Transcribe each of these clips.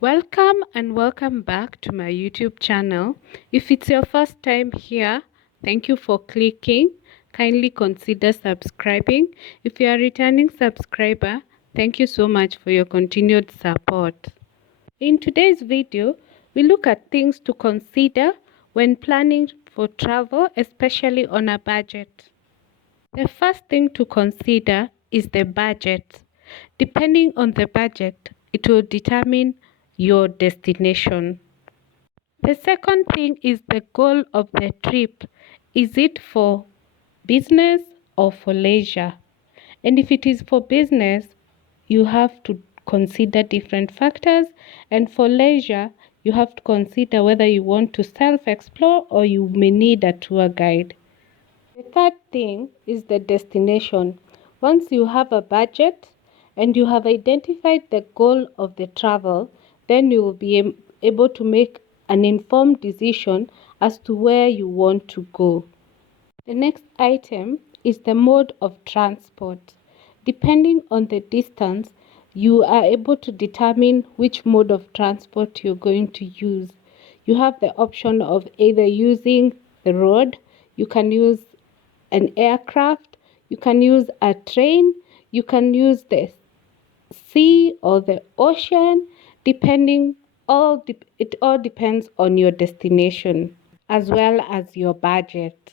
Welcome back to my YouTube channel. If it's your first time here, thank you for clicking. Kindly consider subscribing. If you are a returning subscriber, thank you so much for your continued support. In today's video, we look at things to consider when planning for travel, especially on a budget. The first thing to consider is the budget. Depending on the budget, it will determine your destination. The second thing is the goal of the trip. Is it for business or for leisure? And if it is for business, you have to consider different factors. And for leisure, you have to consider whether you want to self-explore or you may need a tour guide. The third thing is the destination. Once you have a budget and you have identified the goal of the travel, then you will be able to make an informed decision as to where you want to go. The next item is the mode of transport. Depending on the distance, you are able to determine which mode of transport you're going to use. You have the option of either using the road, you can use an aircraft, you can use a train, you can use the sea or the ocean, it all depends on your destination as well as your budget.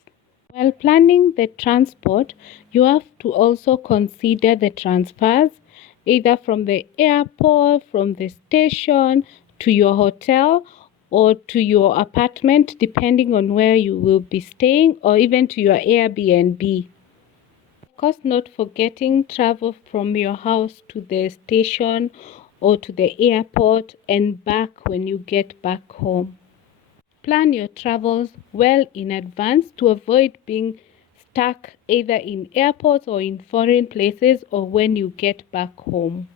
While planning the transport, you have to also consider the transfers either from the airport, from the station to your hotel or to your apartment depending on where you will be staying, or even to your Airbnb. Of course, not forgetting travel from your house to the station or to the airport and back when you get back home. Plan your travels well in advance to avoid being stuck either in airports or in foreign places or when you get back home.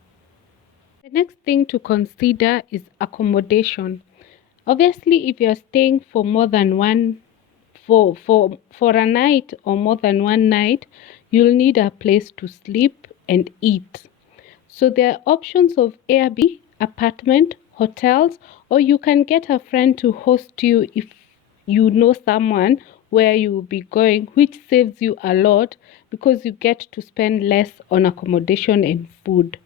The next thing to consider is accommodation. Obviously, if you're staying for more than for a night or more than one night, you'll need a place to sleep and eat. So there are options of Airbnb, apartment, hotels, or you can get a friend to host you if you know someone where you will be going, which saves you a lot because you get to spend less on accommodation and food.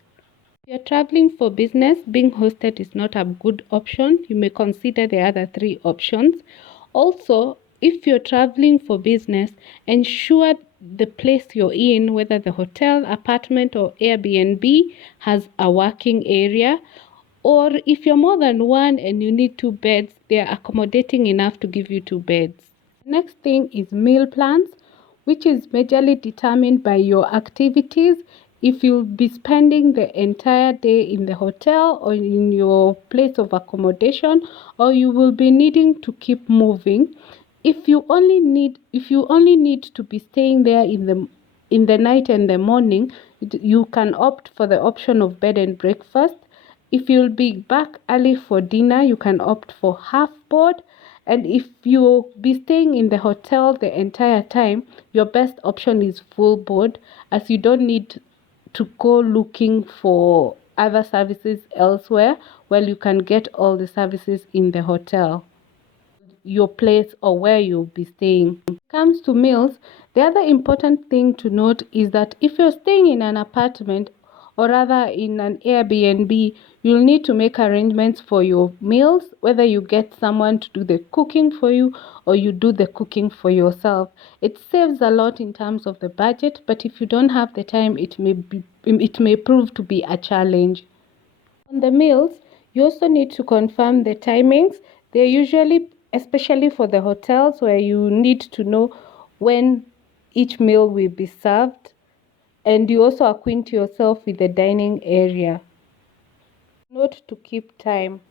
If you're traveling for business, being hosted is not a good option. You may consider the other three options. Also, if you're traveling for business, ensure the place you're in, whether the hotel, apartment, or Airbnb, has a working area. Or if you're more than one and you need two beds, they're accommodating enough to give you two beds. Next thing is meal plans, which is majorly determined by your activities. If you'll be spending the entire day in the hotel or in your place of accommodation, or you will be needing to keep moving. If you only need to be staying there in the night and the morning, you can opt for the option of bed and breakfast. If you'll be back early for dinner, you can opt for half board. And if you'll be staying in the hotel the entire time, your best option is full board, as you don't need to go looking for other services elsewhere, while you can get all the services in the hotel, your place, or where you'll be staying. When it comes to meals, the other important thing to note is that if you're staying in an apartment or rather in an Airbnb, you'll need to make arrangements for your meals, whether you get someone to do the cooking for you or you do the cooking for yourself. It saves a lot in terms of the budget, but if you don't have the time, it may prove to be a challenge. On the meals, you also need to confirm the timings. They're usually, especially for the hotels, where you need to know when each meal will be served, and you also acquaint yourself with the dining area. Note to keep time.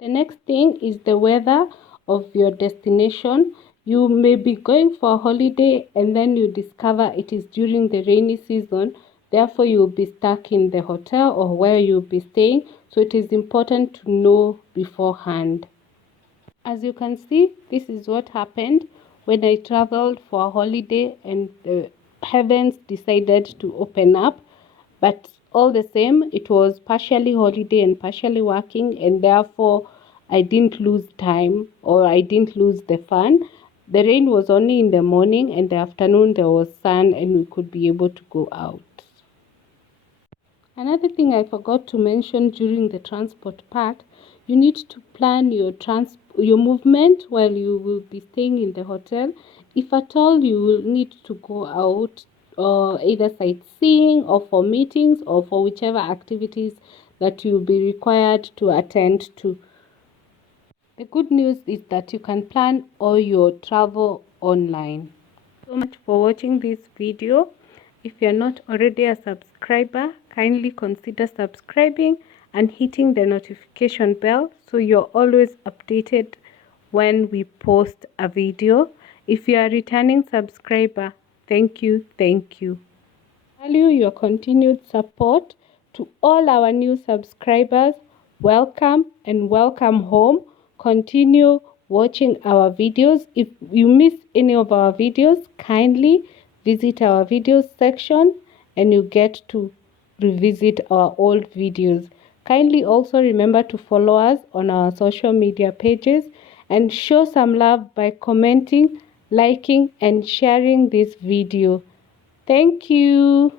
The next thing is the weather of your destination. You may be going for a holiday and then you discover it is during the rainy season. Therefore, you'll be stuck in the hotel or where you'll be staying. So it is important to know beforehand. As you can see, this is what happened when I traveled for a holiday and the heavens decided to open up. But all the same, it was partially holiday and partially working, and therefore I didn't lose time or I didn't lose the fun. The rain was only in the morning, and the afternoon there was sun and we could be able to go out. Another thing I forgot to mention during the transport part, you need to plan your movement while you will be staying in the hotel. If at all you will need to go out, either sightseeing or for meetings or for whichever activities that you'll be required to attend to. The good news is that you can plan all your travel online. So much for watching this video. If you're not already a subscriber, kindly consider subscribing and hitting the notification bell so you're always updated when we post a video. If you are a returning subscriber, thank you, thank you. Value your continued support. To all our new subscribers, welcome and welcome home. Continue watching our videos. If you miss any of our videos, kindly visit our videos section and you get to revisit our old videos. Kindly also remember to follow us on our social media pages and show some love by commenting, liking and sharing this video. Thank you.